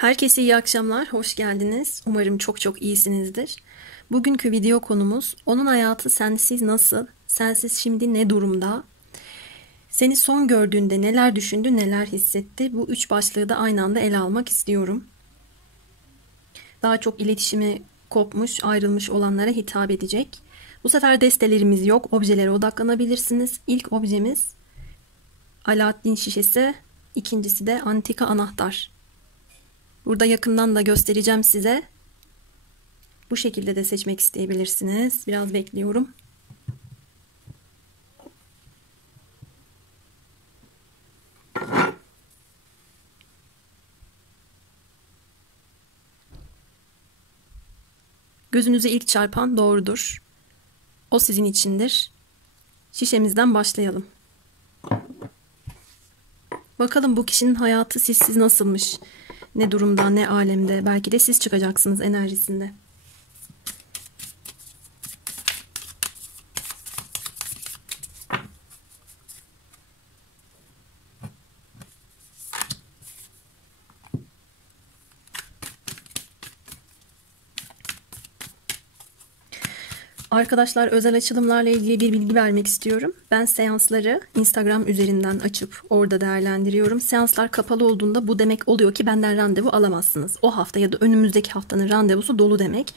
Herkese iyi akşamlar, hoş geldiniz. Umarım çok çok iyisinizdir. Bugünkü video konumuz onun hayatı sensiz nasıl, sensiz şimdi ne durumda, seni son gördüğünde neler düşündü, neler hissetti. Bu üç başlığı da aynı anda ele almak istiyorum. Daha çok iletişimi kopmuş, ayrılmış olanlara hitap edecek. Bu sefer destelerimiz yok, objelere odaklanabilirsiniz. İlk objemiz Alaaddin şişesi, ikincisi de antika anahtar. Burada yakından da göstereceğim size. Bu şekilde de seçmek isteyebilirsiniz. Biraz bekliyorum. Gözünüze ilk çarpan doğrudur. O sizin içindir. Şişemizden başlayalım. Bakalım bu kişinin hayatı sizsiz nasılmış? Ne durumda, ne alemde? Belki de siz çıkacaksınız enerjisinde. Arkadaşlar, özel açılımlarla ilgili bir bilgi vermek istiyorum. Ben seansları Instagram üzerinden açıp orada değerlendiriyorum. Seanslar kapalı olduğunda bu demek oluyor ki benden randevu alamazsınız. O hafta ya da önümüzdeki haftanın randevusu dolu demek.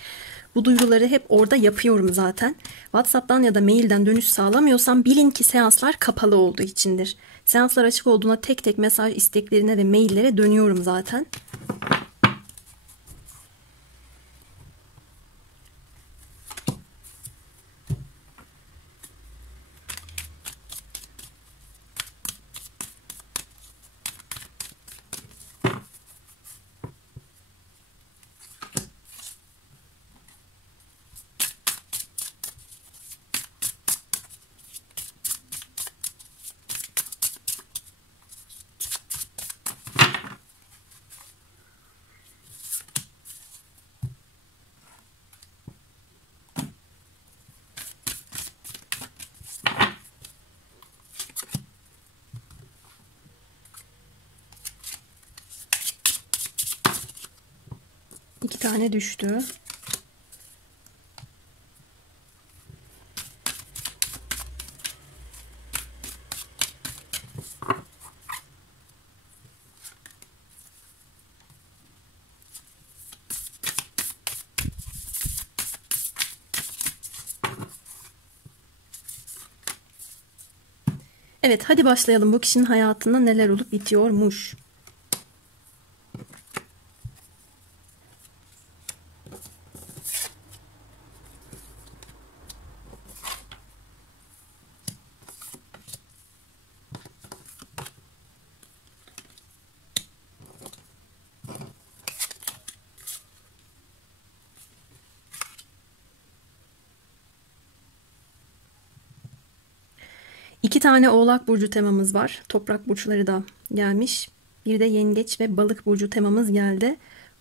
Bu duyuruları hep orada yapıyorum zaten. WhatsApp'tan ya da mailden dönüş sağlamıyorsam bilin ki seanslar kapalı olduğu içindir. Seanslar açık olduğuna tek tek mesaj isteklerine ve maillere dönüyorum zaten. İki tane düştü. Evet, hadi başlayalım. Bu kişinin hayatında neler olup bitiyormuş. İki tane Oğlak Burcu temamız var. Toprak burçları da gelmiş. Bir de Yengeç ve Balık Burcu temamız geldi.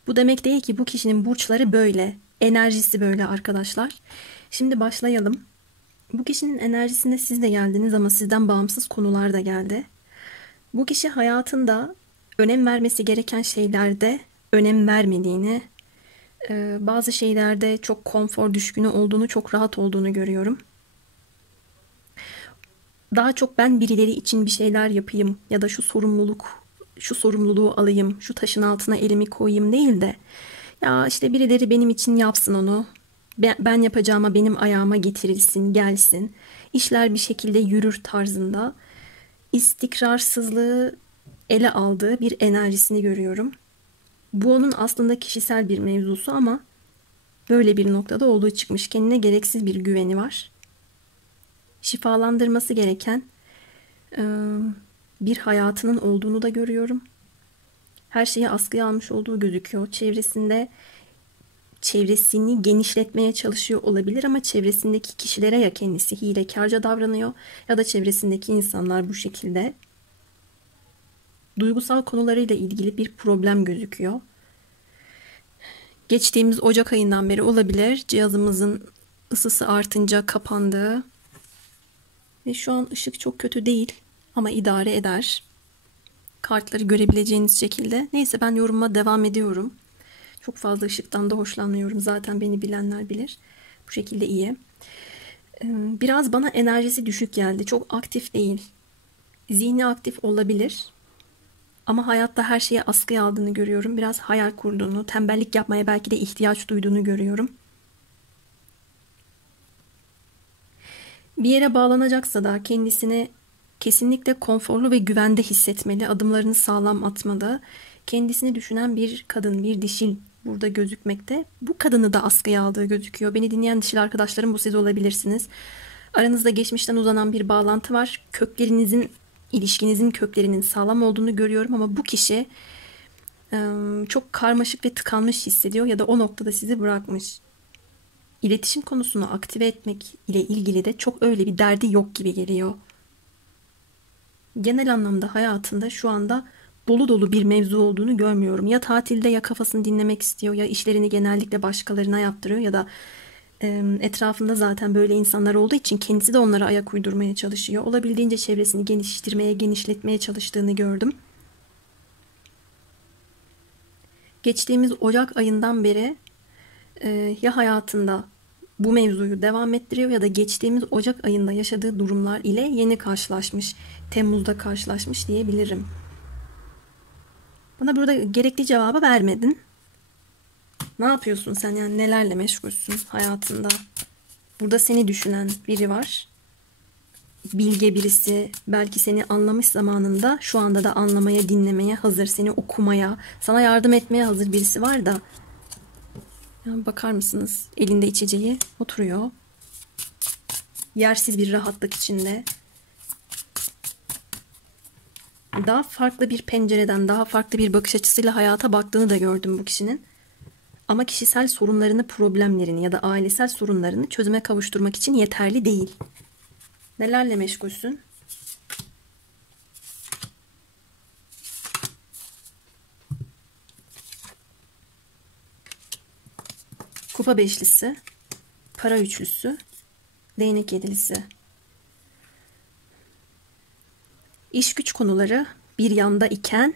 Bu demek değil ki bu kişinin burçları böyle. Enerjisi böyle arkadaşlar. Şimdi başlayalım. Bu kişinin enerjisinde siz de geldiniz ama sizden bağımsız konular da geldi. Bu kişi hayatında önem vermesi gereken şeylerde önem vermediğini, bazı şeylerde çok konfor düşkünü olduğunu, çok rahat olduğunu görüyorum. Daha çok ben birileri için bir şeyler yapayım ya da şu sorumluluğu alayım, şu taşın altına elimi koyayım değil de ya işte birileri benim için yapsın onu. Ben yapacağıma benim ayağıma getirilsin, gelsin. İşler bir şekilde yürür tarzında istikrarsızlığı ele aldığı bir enerjisini görüyorum. Bu onun aslında kişisel bir mevzusu ama böyle bir noktada olduğu çıkmış. Kendine gereksiz bir güveni var. Şifalandırması gereken bir hayatının olduğunu da görüyorum. Her şeyi askıya almış olduğu gözüküyor. Çevresini genişletmeye çalışıyor olabilir ama çevresindeki kişilere ya kendisi hilekarca davranıyor ya da çevresindeki insanlar bu şekilde. Duygusal konularıyla ilgili bir problem gözüküyor. Geçtiğimiz Ocak ayından beri olabilir. Cihazımızın ısısı artınca kapandı. Ve şu an ışık çok kötü değil ama idare eder. kartları görebileceğiniz şekilde. Neyse, ben yorumuma devam ediyorum. Çok fazla ışıktan da hoşlanmıyorum. Zaten beni bilenler bilir. Bu şekilde iyi. Biraz bana enerjisi düşük geldi. Çok aktif değil. Zihni aktif olabilir. Ama hayatta her şeye askıya aldığını görüyorum. Biraz hayal kurduğunu, tembellik yapmaya belki de ihtiyaç duyduğunu görüyorum. Bir yere bağlanacaksa da kendisini kesinlikle konforlu ve güvende hissetmeli. Adımlarını sağlam atmalı. Kendisini düşünen bir kadın, bir dişil burada gözükmekte. Bu kadını da askıya aldığı gözüküyor. Beni dinleyen dişil arkadaşlarım, bu siz olabilirsiniz. Aranızda geçmişten uzanan bir bağlantı var. İlişkinizin köklerinin sağlam olduğunu görüyorum ama bu kişi çok karmaşık ve tıkanmış hissediyor ya da o noktada sizi bırakmış. İletişim konusunu aktive etmek ile ilgili de çok öyle bir derdi yok gibi geliyor. Genel anlamda hayatında şu anda dolu dolu bir mevzu olduğunu görmüyorum. Ya tatilde, ya kafasını dinlemek istiyor, ya işlerini genellikle başkalarına yaptırıyor ya da etrafında zaten böyle insanlar olduğu için kendisi de onlara ayak uydurmaya çalışıyor. Olabildiğince çevresini geliştirmeye, genişletmeye çalıştığını gördüm. Geçtiğimiz Ocak ayından beri ya hayatında bu mevzuyu devam ettiriyor ya da geçtiğimiz Ocak ayında yaşadığı durumlar ile yeni karşılaşmış. Temmuz'da karşılaşmış diyebilirim. Bana burada gerekli cevabı vermedin. Ne yapıyorsun sen, yani nelerle meşgulsün hayatında? Burada seni düşünen biri var. Bilge birisi, belki seni anlamış zamanında, şu anda da anlamaya, dinlemeye hazır, seni okumaya, sana yardım etmeye hazır birisi var da. Yani bakar mısınız? Elinde içeceği, oturuyor. Yersiz bir rahatlık içinde. Daha farklı bir pencereden, daha farklı bir bakış açısıyla hayata baktığını da gördüm bu kişinin. Ama kişisel sorunlarını, problemlerini ya da ailesel sorunlarını çözüme kavuşturmak için yeterli değil. Nelerle meşgulsün? Kupa beşlisi, para üçlüsü, değnek yedilisi. İş güç konuları bir yanda iken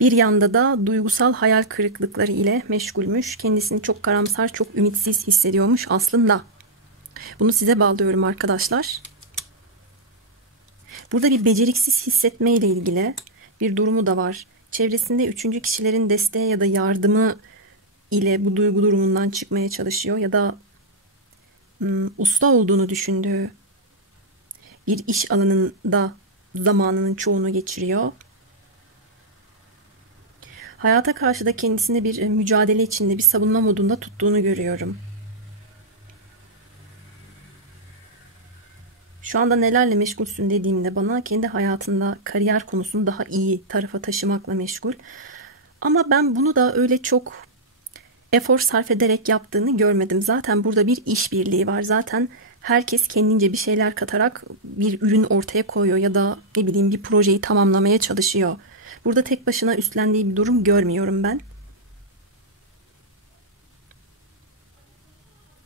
bir yanda da duygusal hayal kırıklıkları ile meşgulmüş. Kendisini çok karamsar, çok ümitsiz hissediyormuş aslında. Bunu size bağlıyorum arkadaşlar. Burada bir beceriksiz hissetme ile ilgili bir durumu da var. Çevresinde üçüncü kişilerin desteği ya da yardımı ile bu duygu durumundan çıkmaya çalışıyor ya da usta olduğunu düşündüğü bir iş alanında zamanının çoğunu geçiriyor. Hayata karşı da kendisini bir mücadele içinde, bir savunma modunda tuttuğunu görüyorum. Şu anda nelerle meşgulsün dediğimde bana kendi hayatında kariyer konusunu daha iyi tarafa taşımakla meşgul. Ama ben bunu da öyle çok efor sarf ederek yaptığını görmedim. Zaten burada bir işbirliği var. Zaten herkes kendince bir şeyler katarak bir ürün ortaya koyuyor ya da ne bileyim bir projeyi tamamlamaya çalışıyor. Burada tek başına üstlendiği bir durum görmüyorum ben.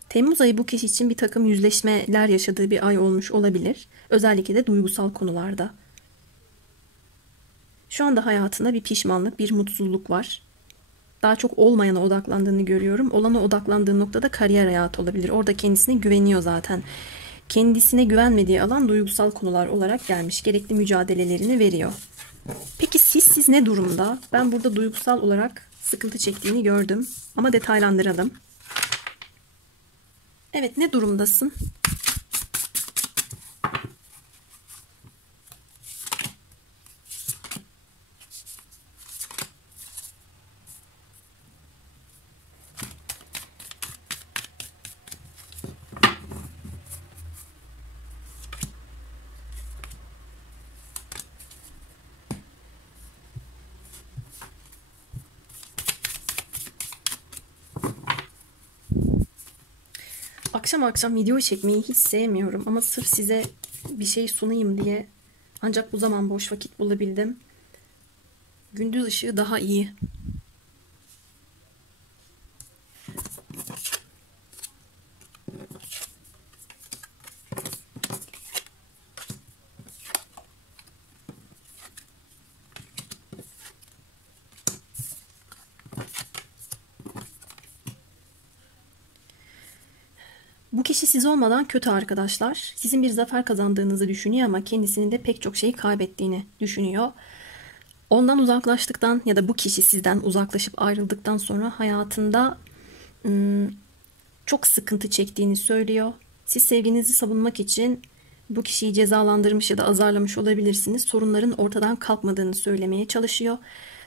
Temmuz ayı bu kişi için bir takım yüzleşmeler yaşadığı bir ay olmuş olabilir. Özellikle de duygusal konularda. Şu anda hayatında bir pişmanlık, bir mutsuzluk var. Daha çok olmayana odaklandığını görüyorum. Olana odaklandığı noktada kariyer hayatı olabilir. Orada kendisine güveniyor zaten. Kendisine güvenmediği alan duygusal konular olarak gelmiş. Gerekli mücadelelerini veriyor. Peki siz ne durumda? Ben burada duygusal olarak sıkıntı çektiğini gördüm. Ama detaylandıralım. Evet, ne durumdasın? Akşam akşam video çekmeyi hiç sevmiyorum ama sırf size bir şey sunayım diye ancak bu zaman boş vakit bulabildim. Gündüz ışığı daha iyi. Bu kişi siz olmadan kötü arkadaşlar. Sizin bir zafer kazandığınızı düşünüyor ama kendisinin de pek çok şeyi kaybettiğini düşünüyor. Ondan uzaklaştıktan ya da bu kişi sizden uzaklaşıp ayrıldıktan sonra hayatında çok sıkıntı çektiğini söylüyor. Siz sevginizi savunmak için bu kişiyi cezalandırmış ya da azarlamış olabilirsiniz. Sorunların ortadan kalkmadığını söylemeye çalışıyor.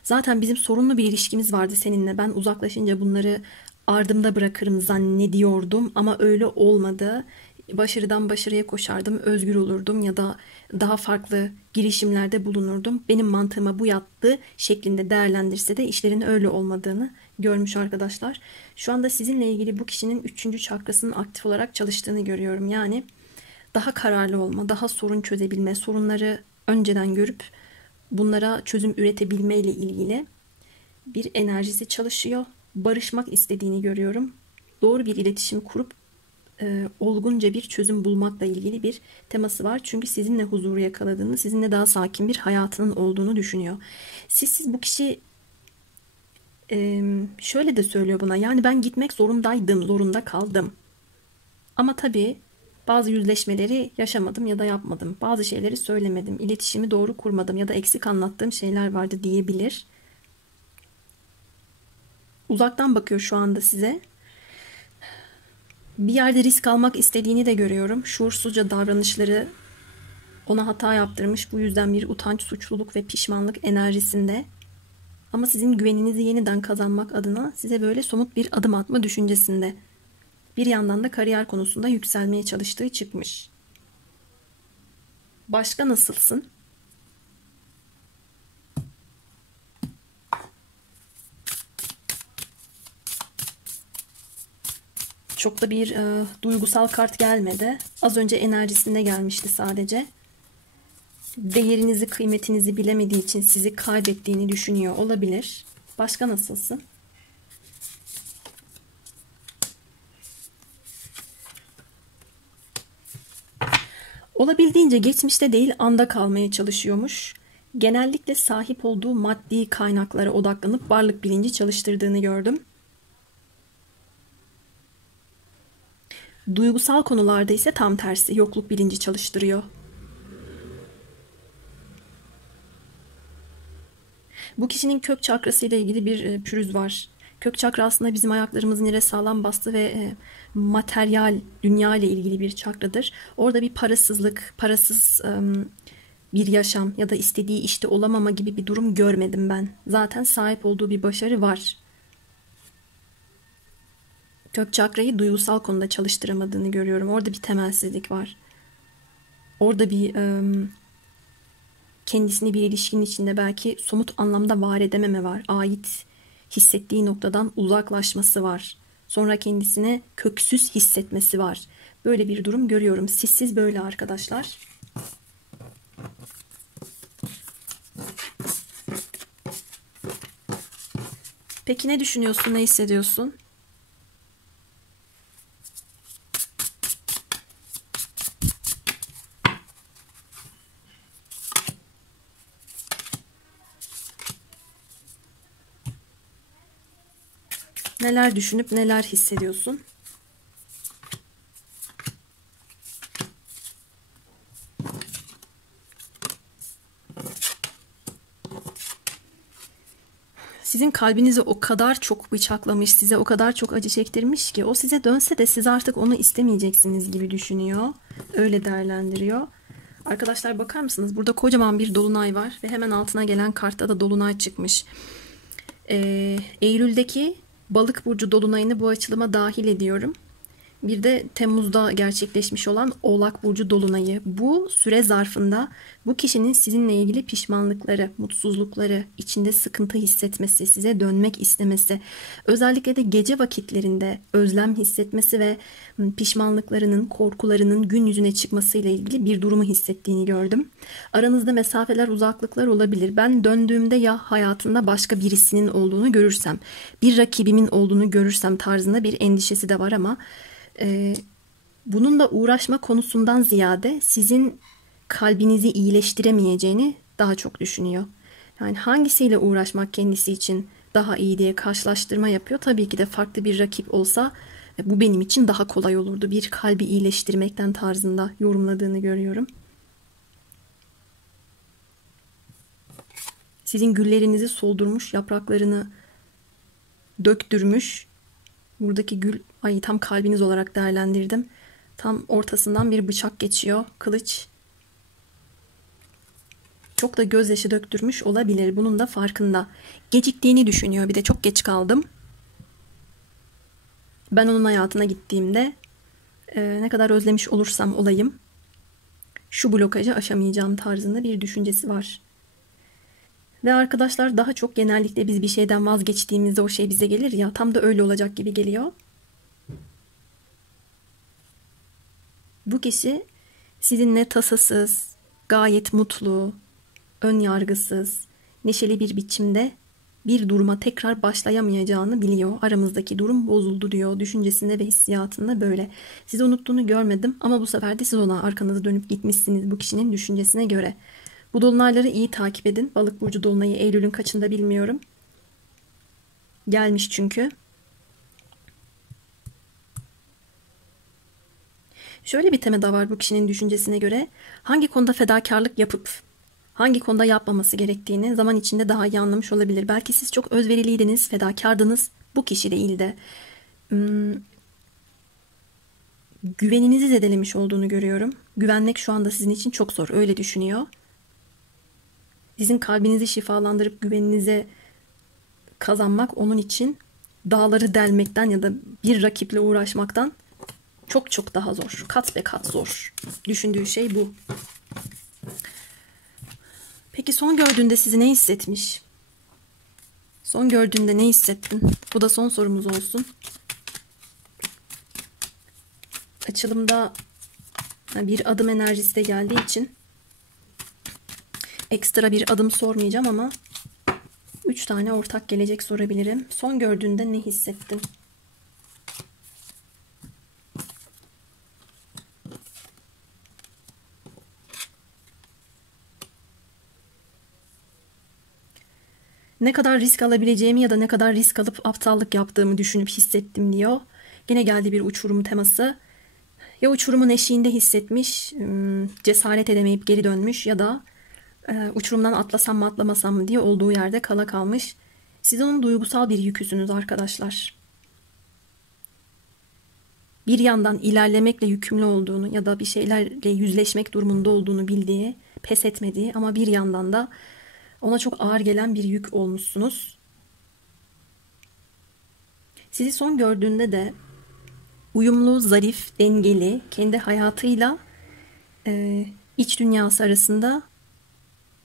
Zaten bizim sorunlu bir ilişkimiz vardı seninle. Ben uzaklaşınca bunları ardımda bırakırım zannediyordum ama öyle olmadı. Başarıdan başarıya koşardım, özgür olurdum ya da daha farklı girişimlerde bulunurdum. Benim mantığıma bu yattı şeklinde değerlendirse de işlerin öyle olmadığını görmüş arkadaşlar. Şu anda sizinle ilgili bu kişinin 3. çakrasının aktif olarak çalıştığını görüyorum. Yani daha kararlı olma, daha sorun çözebilme, sorunları önceden görüp bunlara çözüm üretebilme ile ilgili bir enerjisi çalışıyor. Barışmak istediğini görüyorum. Doğru bir iletişim kurup olgunca bir çözüm bulmakla ilgili bir teması var. Çünkü sizinle huzuru yakaladığını, sizinle daha sakin bir hayatının olduğunu düşünüyor. Siz bu kişi şöyle de söylüyor buna. Yani ben gitmek zorundaydım, zorunda kaldım. Ama tabii bazı yüzleşmeleri yaşamadım ya da yapmadım. Bazı şeyleri söylemedim. İletişimi doğru kurmadım ya da eksik anlattığım şeyler vardı diyebilir. Uzaktan bakıyor şu anda size. Bir yerde risk almak istediğini de görüyorum. Şuursuzca davranışları ona hata yaptırmış. Bu yüzden bir utanç, suçluluk ve pişmanlık enerjisinde. Ama sizin güveninizi yeniden kazanmak adına size böyle somut bir adım atma düşüncesinde. Bir yandan da kariyer konusunda yükselmeye çalıştığı çıkmış. Başka nasılsın? Çok da bir duygusal kart gelmedi. Az önce enerjisinde gelmişti sadece. Değerinizi, kıymetinizi bilemediği için sizi kaybettiğini düşünüyor olabilir. Başka nasılsın? Olabildiğince geçmişte değil anda kalmaya çalışıyormuş. Genellikle sahip olduğu maddi kaynaklara odaklanıp varlık bilinci çalıştırdığını gördüm. Duygusal konularda ise tam tersi yokluk bilinci çalıştırıyor. Bu kişinin kök çakrası ile ilgili bir pürüz var. Kök çakra aslında bizim ayaklarımızın yere sağlam bastığı ve materyal, dünya ile ilgili bir çakradır. Orada bir parasızlık, parasız bir yaşam ya da istediği işte olamama gibi bir durum görmedim ben. Zaten sahip olduğu bir başarı var. Kök çakrayı duygusal konuda çalıştıramadığını görüyorum. Orada bir temelsizlik var. Orada bir kendisini bir ilişkinin içinde belki somut anlamda var edememe var. Ait hissettiği noktadan uzaklaşması var. Sonra kendisine köksüz hissetmesi var. Böyle bir durum görüyorum. Siz böyle arkadaşlar. Peki ne düşünüyorsun, ne hissediyorsun? Neler düşünüp neler hissediyorsun? Sizin kalbinizi o kadar çok bıçaklamış, size o kadar çok acı çektirmiş ki o size dönse de siz artık onu istemeyeceksiniz gibi düşünüyor. Öyle değerlendiriyor. Arkadaşlar bakar mısınız? Burada kocaman bir dolunay var ve hemen altına gelen kartta da dolunay çıkmış. Eylül'deki Balık burcu dolunayını bu açılıma dahil ediyorum. Bir de Temmuz'da gerçekleşmiş olan Oğlak burcu dolunayı. Bu süre zarfında bu kişinin sizinle ilgili pişmanlıkları, mutsuzlukları, içinde sıkıntı hissetmesi, size dönmek istemesi, özellikle de gece vakitlerinde özlem hissetmesi ve pişmanlıklarının, korkularının gün yüzüne çıkmasıyla ilgili bir durumu hissettiğini gördüm. Aranızda mesafeler, uzaklıklar olabilir. Ben döndüğümde ya hayatında başka birisinin olduğunu görürsem, bir rakibimin olduğunu görürsem tarzında bir endişesi de var ama bununla uğraşma konusundan ziyade sizin kalbinizi iyileştiremeyeceğini daha çok düşünüyor. Yani hangisiyle uğraşmak kendisi için daha iyi diye karşılaştırma yapıyor. Tabii ki de farklı bir rakip olsa Ve bu benim için daha kolay olurdu. Bir kalbi iyileştirmekten tarzında yorumladığını görüyorum. Sizin güllerinizi soldurmuş, yapraklarını döktürmüş. Buradaki gül, ay tam kalbiniz olarak değerlendirdim. Tam ortasından bir bıçak geçiyor, kılıç. Çok da gözyaşı döktürmüş olabilir. Bunun da farkında. Geciktiğini düşünüyor. Bir de çok geç kaldım. Ben onun hayatına gittiğimde ne kadar özlemiş olursam olayım şu blokajı aşamayacağım tarzında bir düşüncesi var. Ve arkadaşlar, daha çok genellikle biz bir şeyden vazgeçtiğimizde o şey bize gelir ya, tam da öyle olacak gibi geliyor. Bu kişi sizinle tasasız, gayet mutlu, ön yargısız, neşeli bir biçimde bir duruma tekrar başlayamayacağını biliyor. Aramızdaki durum bozuldu diyor. Düşüncesinde ve hissiyatında böyle. Sizi unuttuğunu görmedim ama bu sefer de siz ona arkanızı dönüp gitmişsiniz bu kişinin düşüncesine göre. Bu dolunayları iyi takip edin. Balık burcu dolunayı Eylül'ün kaçında bilmiyorum. Gelmiş çünkü. Şöyle bir tema da var bu kişinin düşüncesine göre. Hangi konuda fedakarlık yapıp hangi konuda yapmaması gerektiğini zaman içinde daha iyi anlamış olabilir. Belki siz çok özveriliydiniz, fedakardınız. Bu kişi değil de güveninizi zedelemiş olduğunu görüyorum. Güvenmek şu anda sizin için çok zor. Öyle düşünüyor. Sizin kalbinizi şifalandırıp güveninize kazanmak onun için dağları delmekten ya da bir rakiple uğraşmaktan çok çok daha zor. Kat be kat zor. Düşündüğü şey bu. Peki son gördüğünde sizi ne hissetmiş? Son gördüğünde ne hissettin? Bu da son sorumuz olsun. Açılımda bir adım enerjisi de geldiği için ekstra bir adım sormayacağım ama 3 tane ortak gelecek sorabilirim. Son gördüğünde ne hissettin? Ne kadar risk alabileceğimi ya da ne kadar risk alıp aptallık yaptığımı düşünüp hissettim diyor. Gene geldi bir uçurum teması. Ya uçurumun eşiğinde hissetmiş, cesaret edemeyip geri dönmüş ya da uçurumdan atlasam mı atlamasam mı diye olduğu yerde kala kalmış. Siz onun duygusal bir yüküsünüz arkadaşlar. Bir yandan ilerlemekle yükümlü olduğunu ya da bir şeylerle yüzleşmek durumunda olduğunu bildiği, pes etmediği ama bir yandan da ona çok ağır gelen bir yük olmuşsunuz. Sizi son gördüğünde de uyumlu, zarif, dengeli, kendi hayatıyla iç dünyası arasında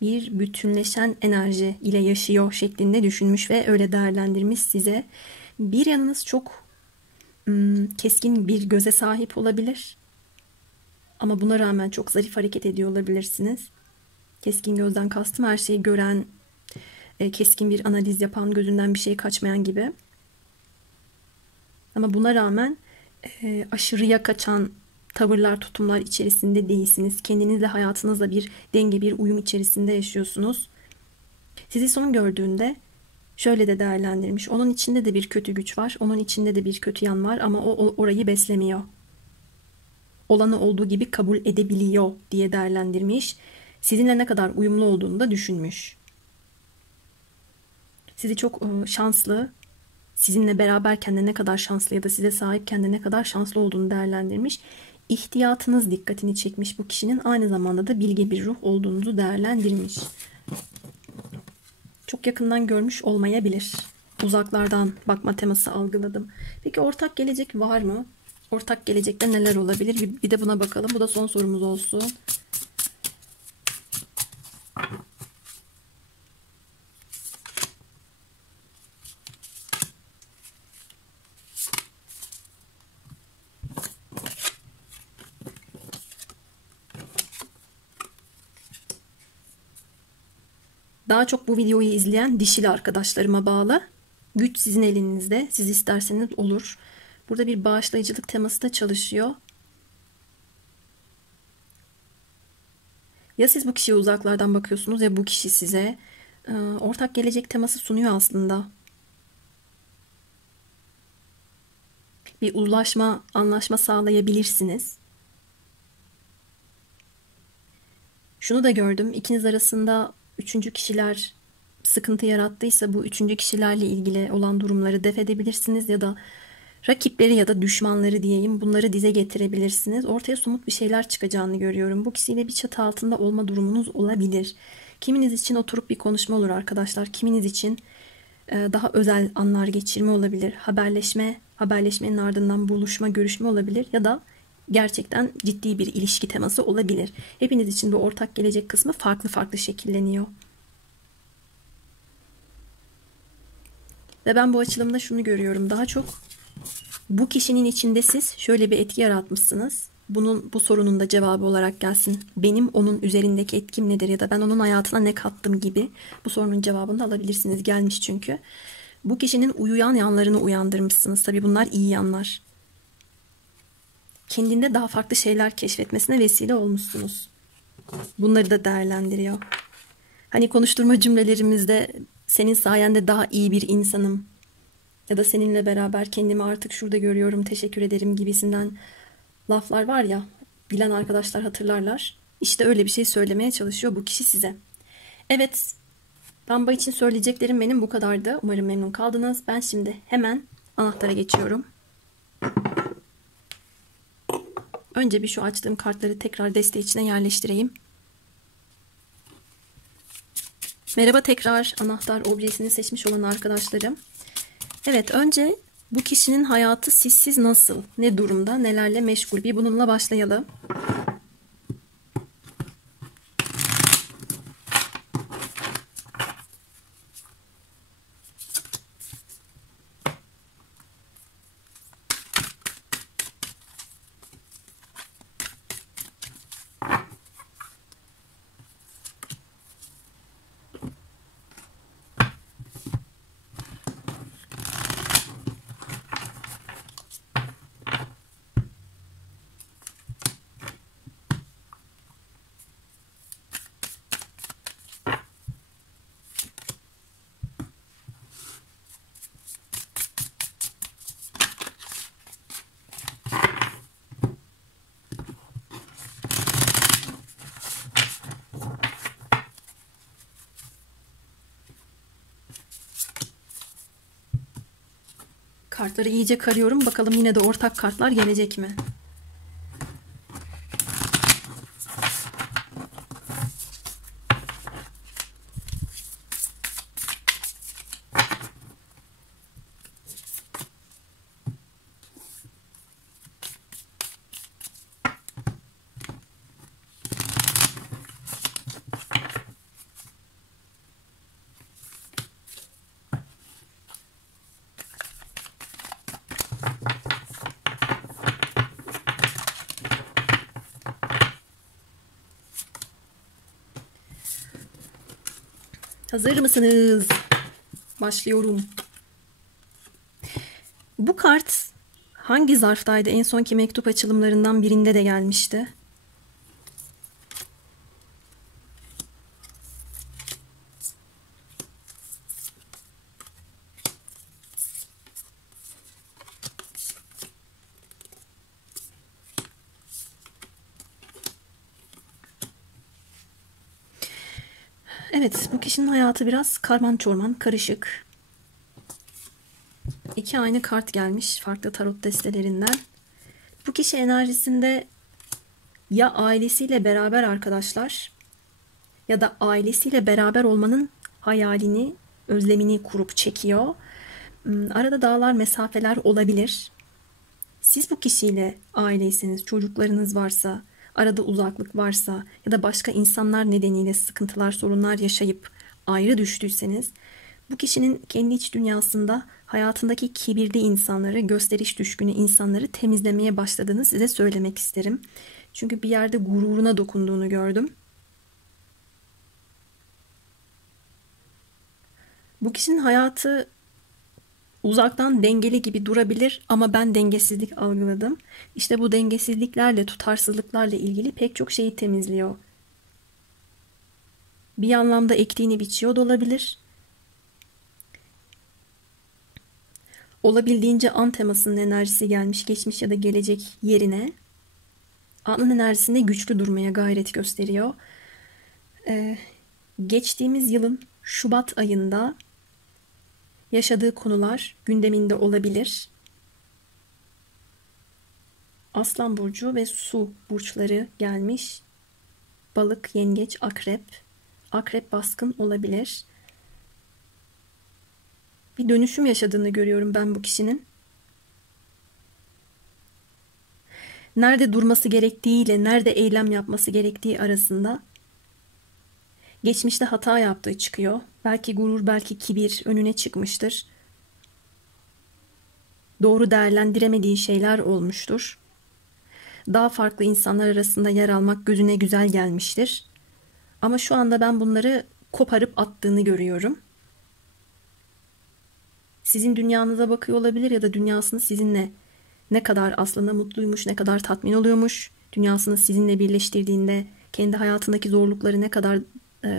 bir bütünleşen enerji ile yaşıyor şeklinde düşünmüş ve öyle değerlendirmiş size. Bir yanınız çok keskin bir göze sahip olabilir. Ama buna rağmen çok zarif hareket ediyor olabilirsiniz. Keskin gözden kastım her şeyi gören, keskin bir analiz yapan, gözünden bir şey kaçmayan gibi. Ama buna rağmen aşırıya kaçan tavırlar, tutumlar içerisinde değilsiniz. Kendinizle, hayatınızla bir denge, bir uyum içerisinde yaşıyorsunuz. Sizi son gördüğünde şöyle de değerlendirmiş. Onun içinde de bir kötü güç var. Onun içinde de bir kötü yan var ama o orayı beslemiyor. Olanı olduğu gibi kabul edebiliyor diye değerlendirmiş. Sizinle ne kadar uyumlu olduğunu da düşünmüş. Sizi çok şanslı, sizinle beraberken de ne kadar şanslı ya da size sahipken de ne kadar şanslı olduğunu değerlendirmiş. İhtiyatınız dikkatini çekmiş bu kişinin. Aynı zamanda da bilge bir ruh olduğunuzu değerlendirmiş. Çok yakından görmüş olmayabilir. Uzaklardan bakma teması algıladım. Peki ortak gelecek var mı? Ortak gelecekte neler olabilir? Bir de buna bakalım. Bu da son sorumuz olsun. Daha çok bu videoyu izleyen dişili arkadaşlarıma bağlı. Güç sizin elinizde. Siz isterseniz olur. Burada bir bağışlayıcılık teması da çalışıyor. Ya siz bu kişiye uzaklardan bakıyorsunuz ya bu kişi size ortak gelecek teması sunuyor aslında. bir uzlaşma, anlaşma sağlayabilirsiniz. Şunu da gördüm. İkiniz arasında üçüncü kişiler sıkıntı yarattıysa bu üçüncü kişilerle ilgili olan durumları def edebilirsiniz ya da rakipleri ya da düşmanları diyeyim bunları dize getirebilirsiniz. Ortaya somut bir şeyler çıkacağını görüyorum. Bu kişiyle bir çatı altında olma durumunuz olabilir. Kiminiz için oturup bir konuşma olur arkadaşlar. Kiminiz için daha özel anlar geçirme olabilir. Haberleşmenin ardından buluşma, görüşme olabilir ya da gerçekten ciddi bir ilişki teması olabilir. Hepiniz için bu ortak gelecek kısmı farklı farklı şekilleniyor. Ve ben bu açılımda şunu görüyorum. Daha çok bu kişinin içinde siz şöyle bir etki yaratmışsınız. Bu sorunun da cevabı olarak gelsin. Benim onun üzerindeki etkim nedir ya da ben onun hayatına ne kattım gibi bu sorunun cevabını da alabilirsiniz. Gelmiş çünkü. Bu kişinin uyuyan yanlarını uyandırmışsınız. Tabii bunlar iyi yanlar. Kendinde daha farklı şeyler keşfetmesine vesile olmuşsunuz. Bunları da değerlendiriyor. Hani konuşturma cümlelerimizde senin sayende daha iyi bir insanım ya da seninle beraber kendimi artık şurada görüyorum, teşekkür ederim gibisinden laflar var ya, bilen arkadaşlar hatırlarlar. İşte öyle bir şey söylemeye çalışıyor bu kişi size. Evet, lamba için söyleyeceklerim benim bu kadardı. Umarım memnun kaldınız. Ben şimdi hemen anahtara geçiyorum. Önce bir şu açtığım kartları tekrar deste içine yerleştireyim. Merhaba tekrar anahtar objesini seçmiş olan arkadaşlarım. Evet, önce bu kişinin hayatı sizsiz nasıl, ne durumda, nelerle meşgul, bir bununla başlayalım. Kartları iyice karıyorum. Bakalım yine de ortak kartlar gelecek mi? Hazır mısınız? Başlıyorum. Bu kart hangi zarftaydı? En sonki mektup açılımlarından birinde de gelmişti. Evet, bu kişinin hayatı biraz karman çorman, karışık. İki aynı kart gelmiş farklı tarot destelerinden. Bu kişi enerjisinde ya ailesiyle beraber arkadaşlar ya da ailesiyle beraber olmanın hayalini, özlemini kurup çekiyor. Arada dağlar, mesafeler olabilir. Siz bu kişiyle aileyseniz, çocuklarınız varsa, arada uzaklık varsa ya da başka insanlar nedeniyle sıkıntılar, sorunlar yaşayıp ayrı düştüyseniz, bu kişinin kendi iç dünyasında hayatındaki kibirli insanları, gösteriş düşkünü insanları temizlemeye başladığını size söylemek isterim. Çünkü bir yerde gururuna dokunduğunu gördüm. Bu kişinin hayatı uzaktan dengeli gibi durabilir ama ben dengesizlik algıladım. İşte bu dengesizliklerle, tutarsızlıklarla ilgili pek çok şeyi temizliyor. Bir anlamda ektiğini biçiyor da olabilir. Olabildiğince an temasının enerjisi gelmiş, geçmiş ya da gelecek yerine anın enerjisinde güçlü durmaya gayret gösteriyor. Geçtiğimiz yılın Şubat ayında yaşadığı konular gündeminde olabilir. Aslan burcu ve su burçları gelmiş. Balık, yengeç, akrep. Akrep baskın olabilir. Bir dönüşüm yaşadığını görüyorum ben bu kişinin. Nerede durması gerektiğiyle nerede eylem yapması gerektiği arasında. Geçmişte hata yaptığı çıkıyor. Belki gurur, belki kibir önüne çıkmıştır. Doğru değerlendiremediği şeyler olmuştur. Daha farklı insanlar arasında yer almak gözüne güzel gelmiştir. Ama şu anda ben bunları koparıp attığını görüyorum. Sizin dünyanıza bakıyor olabilir ya da dünyasını sizinle ne kadar aslında mutluymuş, ne kadar tatmin oluyormuş. Dünyasını sizinle birleştirdiğinde kendi hayatındaki zorlukları ne kadar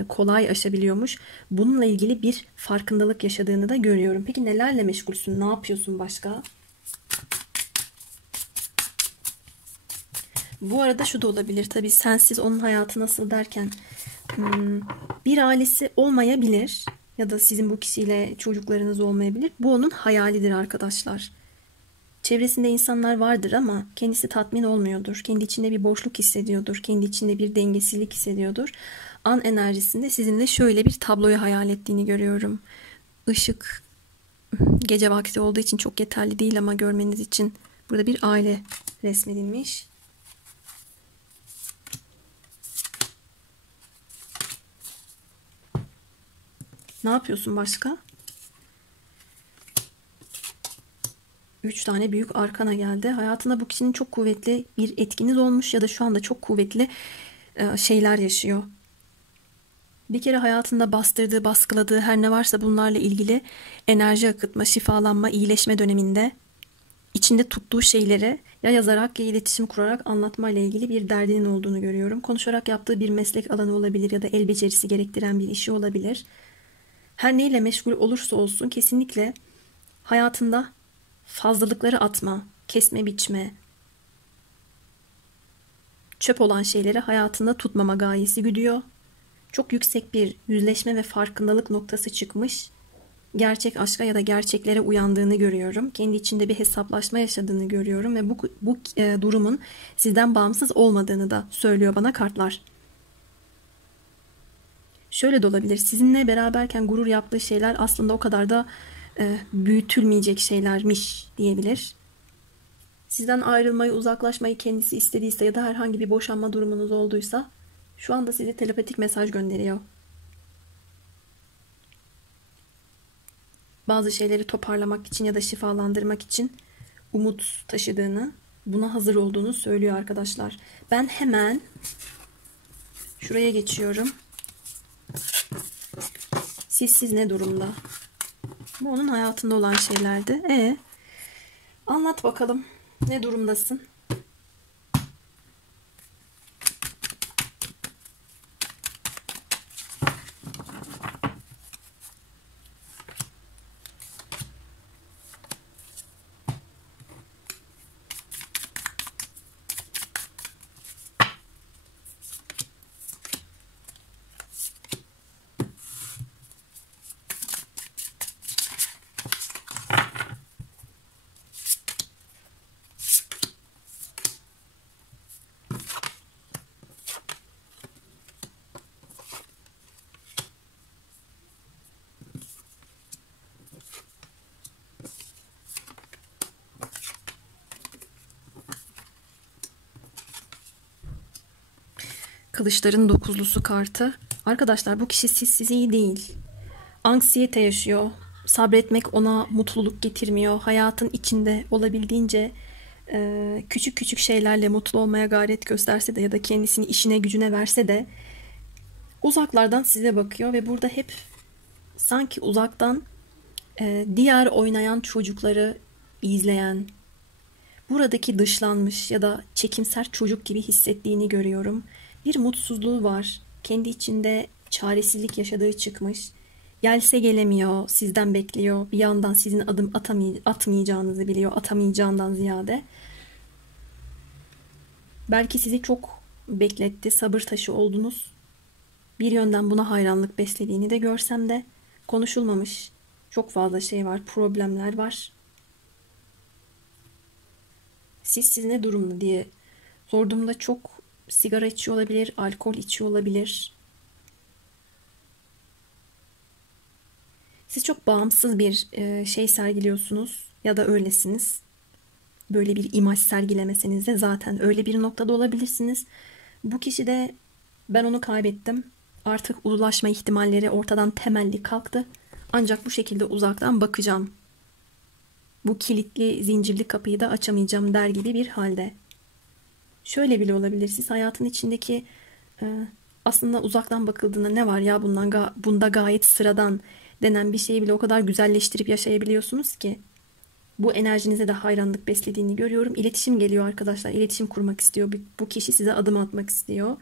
kolay aşabiliyormuş. Bununla ilgili bir farkındalık yaşadığını da görüyorum. Peki nelerle meşgulsün? Ne yapıyorsun başka? Bu arada şu da olabilir. Tabii sensiz onun hayatı nasıl derken bir ailesi olmayabilir ya da sizin bu kişiyle çocuklarınız olmayabilir. Bu onun hayalidir arkadaşlar. Çevresinde insanlar vardır ama kendisi tatmin olmuyordur. Kendi içinde bir boşluk hissediyordur. Kendi içinde bir dengesizlik hissediyordur. An enerjisinde sizinle şöyle bir tabloyu hayal ettiğini görüyorum. Işık gece vakti olduğu için çok yeterli değil ama görmeniz için burada bir aile resmedilmiş. Ne yapıyorsun başka? 3 tane büyük arkana geldi. Hayatında bu kişinin çok kuvvetli bir etkiniz olmuş ya da şu anda çok kuvvetli şeyler yaşıyor. Bir kere hayatında bastırdığı, baskıladığı her ne varsa bunlarla ilgili enerji akıtma, şifalanma, iyileşme döneminde içinde tuttuğu şeyleri ya yazarak ya iletişim kurarak anlatmayla ilgili bir derdinin olduğunu görüyorum. Konuşarak yaptığı bir meslek alanı olabilir ya da el becerisi gerektiren bir işi olabilir. Her neyle meşgul olursa olsun kesinlikle hayatında fazlalıkları atma, kesme biçme, çöp olan şeyleri hayatında tutmama gayesi güdüyor. Çok yüksek bir yüzleşme ve farkındalık noktası çıkmış. Gerçek aşka ya da gerçeklere uyandığını görüyorum. Kendi içinde bir hesaplaşma yaşadığını görüyorum ve bu durumun sizden bağımsız olmadığını da söylüyor bana kartlar. Şöyle de olabilir. Sizinle beraberken gurur yaptığı şeyler aslında o kadar da büyütülmeyecek şeylermiş diyebilir. Sizden ayrılmayı, uzaklaşmayı kendisi istediyse ya da herhangi bir boşanma durumunuz olduysa şu anda size telepatik mesaj gönderiyor. Bazı şeyleri toparlamak için ya da şifalandırmak için umut taşıdığını, buna hazır olduğunu söylüyor arkadaşlar. Ben hemen şuraya geçiyorum. Siz ne durumda? Bu onun hayatında olan şeylerdi. Anlat bakalım. Ne durumdasın? Kılıçların dokuzlusu kartı. Arkadaşlar bu kişi siz iyi değil. Anksiyete yaşıyor. Sabretmek ona mutluluk getirmiyor. Hayatın içinde olabildiğince küçük küçük şeylerle mutlu olmaya gayret gösterse de ya da kendisini işine gücüne verse de uzaklardan size bakıyor ve burada hep sanki uzaktan diğer oynayan çocukları izleyen, buradaki dışlanmış ya da çekimser çocuk gibi hissettiğini görüyorum. Bir mutsuzluğu var. Kendi içinde çaresizlik yaşadığı çıkmış. Gelse gelemiyor, sizden bekliyor. Bir yandan sizin adım atmayacağınızı biliyor, atamayacağından ziyade. Belki sizi çok bekletti, sabır taşı oldunuz. Bir yönden buna hayranlık beslediğini de görsem de konuşulmamış çok fazla şey var, problemler var. Siz ne durumda diye sorduğumda çok sigara içiyor olabilir, alkol içiyor olabilir. Siz çok bağımsız bir şey sergiliyorsunuz ya da öylesiniz. Böyle bir imaj sergilemeseniz de zaten öyle bir noktada olabilirsiniz. Bu kişi de ben onu kaybettim. Artık uzlaşma ihtimalleri ortadan temelli kalktı. Ancak bu şekilde uzaktan bakacağım. Bu kilitli zincirli kapıyı da açamayacağım der gibi bir halde. Şöyle bile olabilir. Siz hayatın içindeki aslında uzaktan bakıldığında ne var ya bunda gayet sıradan denen bir şeyi bile o kadar güzelleştirip yaşayabiliyorsunuz ki. Bu enerjinize de hayranlık beslediğini görüyorum. İletişim geliyor arkadaşlar. İletişim kurmak istiyor. Bu kişi size adım atmak istiyor.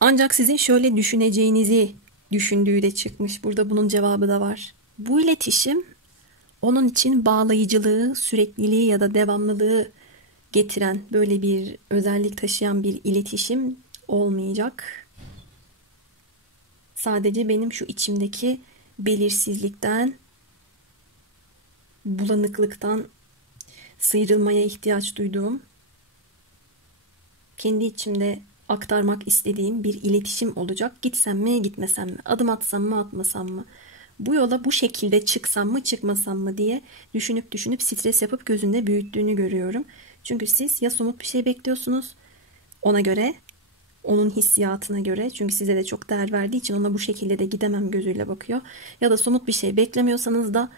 Ancak sizin şöyle düşüneceğinizi düşündüğü de çıkmış. Burada bunun cevabı da var. Bu iletişim onun için bağlayıcılığı, sürekliliği ya da devamlılığı getiren böyle bir özellik taşıyan bir iletişim olmayacak. Sadece benim şu içimdeki belirsizlikten, bulanıklıktan sıyrılmaya ihtiyaç duyduğum, kendi içimde aktarmak istediğim bir iletişim olacak. Gitsem mi, gitmesem mi? Adım atsam mı, atmasam mı? Bu yola bu şekilde çıksam mı, çıkmasam mı diye düşünüp stres yapıp gözünde büyüttüğünü görüyorum. Çünkü siz ya somut bir şey bekliyorsunuz ona göre, onun hissiyatına göre, çünkü size de çok değer verdiği için ona bu şekilde de gidemem gözüyle bakıyor. Ya da somut bir şey beklemiyorsanız da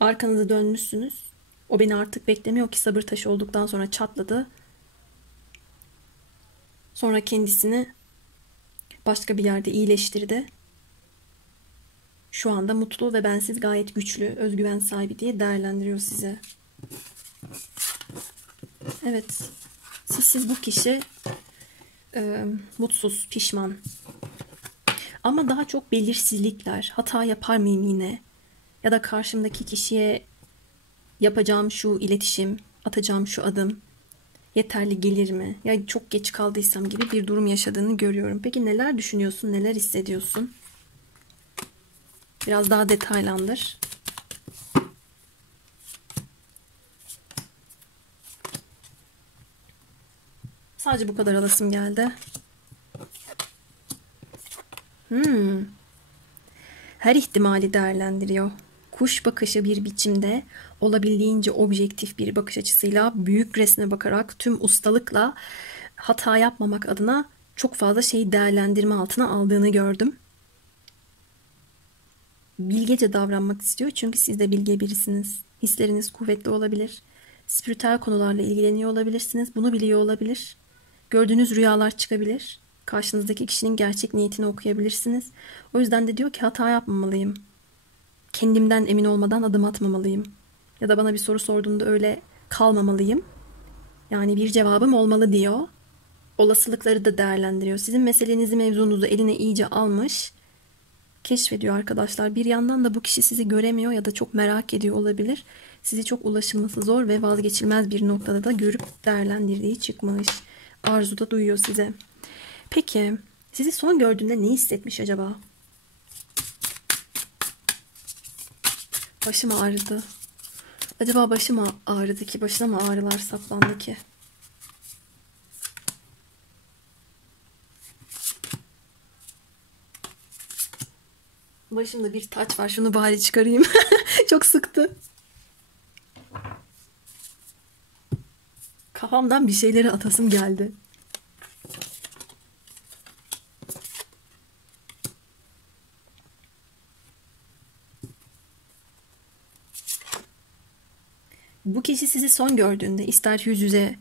arkanızı dönmüşsünüz. O beni artık beklemiyor ki sabır taşı olduktan sonra çatladı. Sonra kendisini başka bir yerde iyileştirdi. Şu anda mutlu ve bensiz gayet güçlü, özgüven sahibi diye değerlendiriyor sizi. Evet, sizsiz bu kişi mutsuz, pişman. Ama daha çok belirsizlikler, hata yapar mıyım yine? Ya da karşımdaki kişiye yapacağım şu iletişim, atacağım şu adım yeterli gelir mi? Ya çok geç kaldıysam gibi bir durum yaşadığını görüyorum. Peki neler düşünüyorsun, neler hissediyorsun? Biraz daha detaylandır. Sadece bu kadar alasım geldi. Her ihtimali değerlendiriyor. Kuş bakışı bir biçimde olabildiğince objektif bir bakış açısıyla büyük resme bakarak tüm ustalıkla hata yapmamak adına çok fazla şeyi değerlendirme altına aldığını gördüm. Bilgece davranmak istiyor çünkü siz de bilge birisiniz. Hisleriniz kuvvetli olabilir. Spiritüel konularla ilgileniyor olabilirsiniz. Bunu biliyor olabilir. Gördüğünüz rüyalar çıkabilir. Karşınızdaki kişinin gerçek niyetini okuyabilirsiniz. O yüzden de diyor ki hata yapmamalıyım. Kendimden emin olmadan adım atmamalıyım. Ya da bana bir soru sorduğunda öyle kalmamalıyım. Yani bir cevabım olmalı diyor. Olasılıkları da değerlendiriyor. Sizin meselenizi, mevzunuzu eline iyice almış, keşfediyor arkadaşlar. Bir yandan da bu kişi sizi göremiyor ya da çok merak ediyor olabilir. Sizi çok ulaşılması zor ve vazgeçilmez bir noktada da görüp değerlendirdiği çıkmış. Arzu da duyuyor size. Peki, sizi son gördüğünde ne hissetmiş acaba? Başım ağrıdı. Acaba başım ağrıdı ki? Başına mı ağrılar saplandı ki? Başımda bir taç var. Şunu bari çıkarayım. Çok sıktı. Kafamdan bir şeyleri atasım geldi. Bu kişi sizi son gördüğünde ister yüz yüze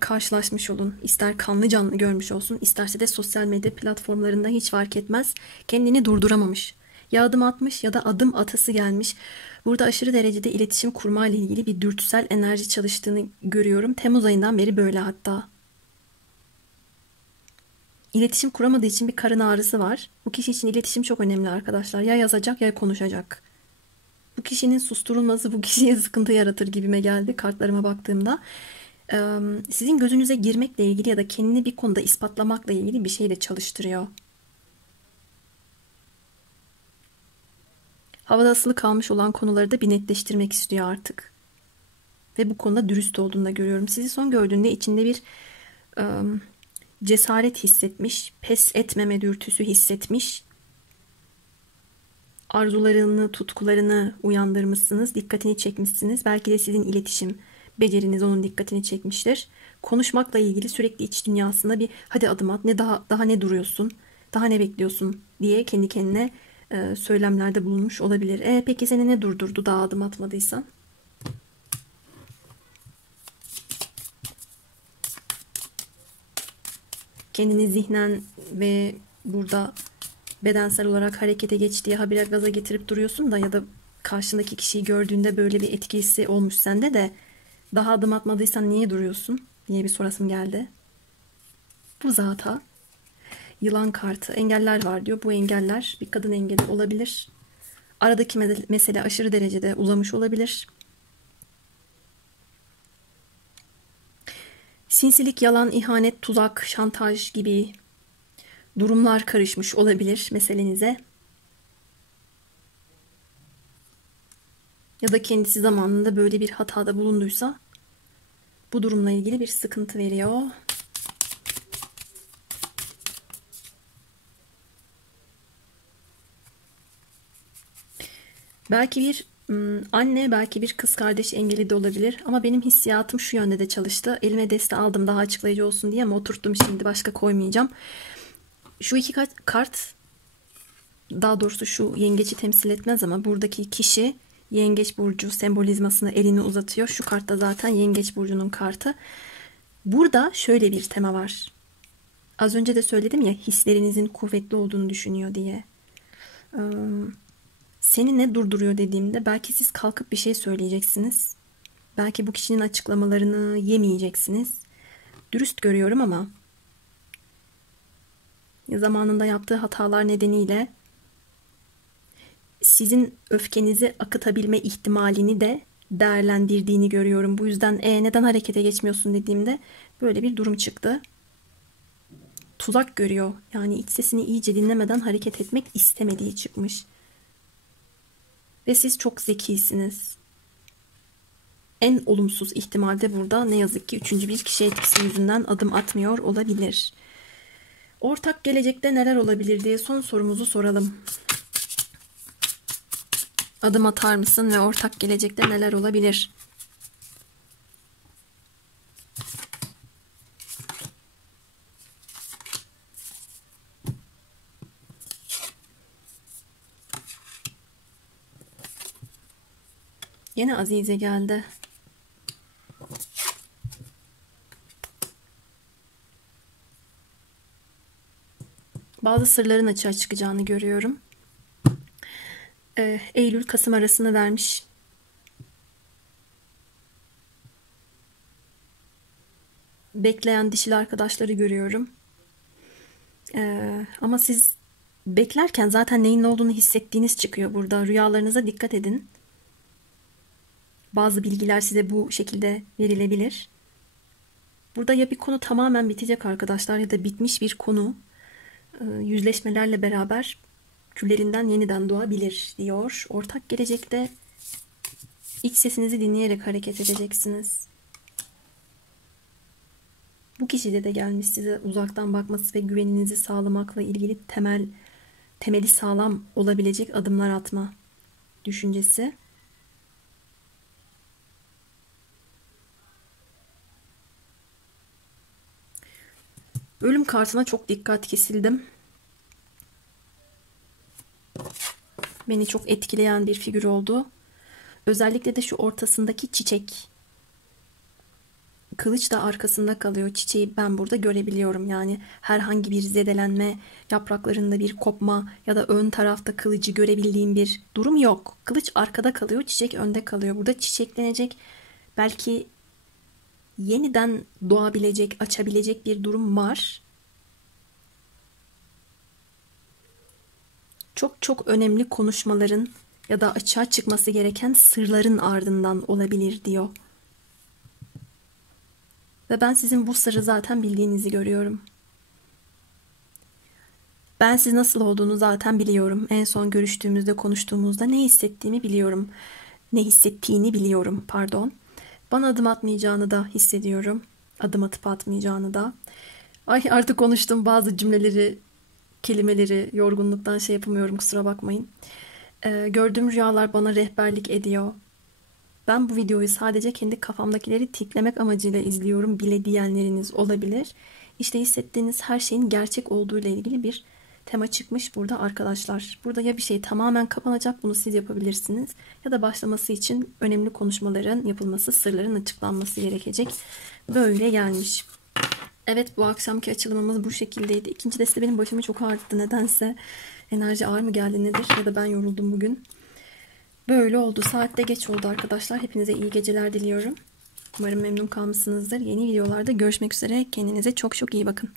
karşılaşmış olun, ister kanlı canlı görmüş olsun, isterse de sosyal medya platformlarında hiç fark etmez. Kendini durduramamış. Ya adım atmış ya da adım atası gelmiş. Burada aşırı derecede iletişim kurma ile ilgili bir dürtüsel enerji çalıştığını görüyorum. Temmuz ayından beri böyle hatta. İletişim kuramadığı için bir karın ağrısı var. Bu kişi için iletişim çok önemli arkadaşlar. Ya yazacak ya konuşacak. Bu kişinin susturulması bu kişiye sıkıntı yaratır gibime geldi kartlarıma baktığımda. Sizin gözünüze girmekle ilgili ya da kendini bir konuda ispatlamakla ilgili bir şeyle çalıştırıyor. Havada asılı kalmış olan konuları da bir netleştirmek istiyor artık. Ve bu konuda dürüst olduğunu da görüyorum. Sizi son gördüğünde içinde bir cesaret hissetmiş, pes etmeme dürtüsü hissetmiş. Arzularını, tutkularını uyandırmışsınız, dikkatini çekmişsiniz. Belki de sizin iletişim beceriniz onun dikkatini çekmiştir. Konuşmakla ilgili sürekli iç dünyasında bir hadi adım at, ne daha ne duruyorsun, daha ne bekliyorsun diye kendi kendine söylemlerde bulunmuş olabilir. Peki seni ne durdurdu daha adım atmadıysan? Kendini zihnen ve burada bedensel olarak harekete geç diye habire gaza getirip duruyorsun da ya da karşındaki kişiyi gördüğünde böyle bir etkisi olmuş sende de daha adım atmadıysan niye duruyorsun diye bir sorasım geldi. Bu zata yılan kartı, engeller var diyor. Bu engeller bir kadın engeli olabilir. Aradaki mesele aşırı derecede uzamış olabilir. Sinsilik, yalan, ihanet, tuzak, şantaj gibi durumlar karışmış olabilir meselenize. Ya da kendisi zamanında böyle bir hatada bulunduysa bu durumla ilgili bir sıkıntı veriyor. Belki bir anne, belki bir kız kardeş engeli de olabilir. Ama benim hissiyatım şu yönde de çalıştı. Elime deste aldım daha açıklayıcı olsun diye ama oturttum şimdi başka koymayacağım. Şu iki kart, daha doğrusu şu yengeci temsil etmez ama buradaki kişi yengeç burcu sembolizmasına elini uzatıyor. Şu kart da zaten yengeç burcunun kartı. Burada şöyle bir tema var. Az önce de söyledim ya hislerinizin kuvvetli olduğunu düşünüyor diye. Seni ne durduruyor dediğimde belki siz kalkıp bir şey söyleyeceksiniz. Belki bu kişinin açıklamalarını yemeyeceksiniz. Dürüst görüyorum ama zamanında yaptığı hatalar nedeniyle sizin öfkenizi akıtabilme ihtimalini de değerlendirdiğini görüyorum. Bu yüzden neden harekete geçmiyorsun dediğimde böyle bir durum çıktı. Tuzak görüyor. Yani iç sesini iyice dinlemeden hareket etmek istemediği çıkmış. Ve siz çok zekisiniz. En olumsuz ihtimalde burada ne yazık ki üçüncü bir kişi etkisi yüzünden adım atmıyor olabilir. Ortak gelecekte neler olabilir diye son sorumuzu soralım. Adım atar mısın ve ortak gelecekte neler olabilir? Yine Azize geldi. Bazı sırların açığa çıkacağını görüyorum. Eylül-Kasım arasını vermiş. Bekleyen dişil arkadaşları görüyorum. Ama siz beklerken zaten neyin ne olduğunu hissettiğiniz çıkıyor burada. Rüyalarınıza dikkat edin. Bazı bilgiler size bu şekilde verilebilir. Burada ya bir konu tamamen bitecek arkadaşlar ya da bitmiş bir konu yüzleşmelerle beraber küllerinden yeniden doğabilir diyor. Ortak gelecekte iç sesinizi dinleyerek hareket edeceksiniz. Bu kişide de gelmiş size uzaktan bakması ve güveninizi sağlamakla ilgili temeli sağlam olabilecek adımlar atma düşüncesi. Ölüm kartına çok dikkat kesildim. Beni çok etkileyen bir figür oldu. Özellikle de şu ortasındaki çiçek. Kılıç da arkasında kalıyor. Çiçeği ben burada görebiliyorum. Yani herhangi bir zedelenme, yapraklarında bir kopma ya da ön tarafta kılıcı görebildiğim bir durum yok. Kılıç arkada kalıyor, çiçek önde kalıyor. Burada çiçeklenecek, belki yeniden doğabilecek, açabilecek bir durum var. çok çok önemli konuşmaların ya da açığa çıkması gereken sırların ardından olabilir diyor. Ve ben sizin bu sırrı zaten bildiğinizi görüyorum. Ben siz nasıl olduğunu zaten biliyorum. En son görüştüğümüzde, konuştuğumuzda ne hissettiğimi biliyorum. Ne hissettiğini biliyorum, pardon. Bana adım atmayacağını da hissediyorum. Adım atıp atmayacağını da. Ay artık konuştuğum bazı cümleleri, kelimeleri yorgunluktan şey yapamıyorum, kusura bakmayın. Gördüğüm rüyalar bana rehberlik ediyor. Ben bu videoyu sadece kendi kafamdakileri tiklemek amacıyla izliyorum bile diyenleriniz olabilir. İşte hissettiğiniz her şeyin gerçek olduğu ile ilgili bir tema çıkmış burada arkadaşlar. Burada ya bir şey tamamen kapanacak, bunu siz yapabilirsiniz, ya da başlaması için önemli konuşmaların yapılması, sırların açıklanması gerekecek. Böyle gelmiş. Evet, bu akşamki açılımımız bu şekildeydi. İkinci deste benim başımı çok ağrıttı nedense. Enerji ağır mı geldi nedir, ya da ben yoruldum bugün. Böyle oldu. Saat de geç oldu arkadaşlar. Hepinize iyi geceler diliyorum. Umarım memnun kalmışsınızdır. Yeni videolarda görüşmek üzere. Kendinize çok çok iyi bakın.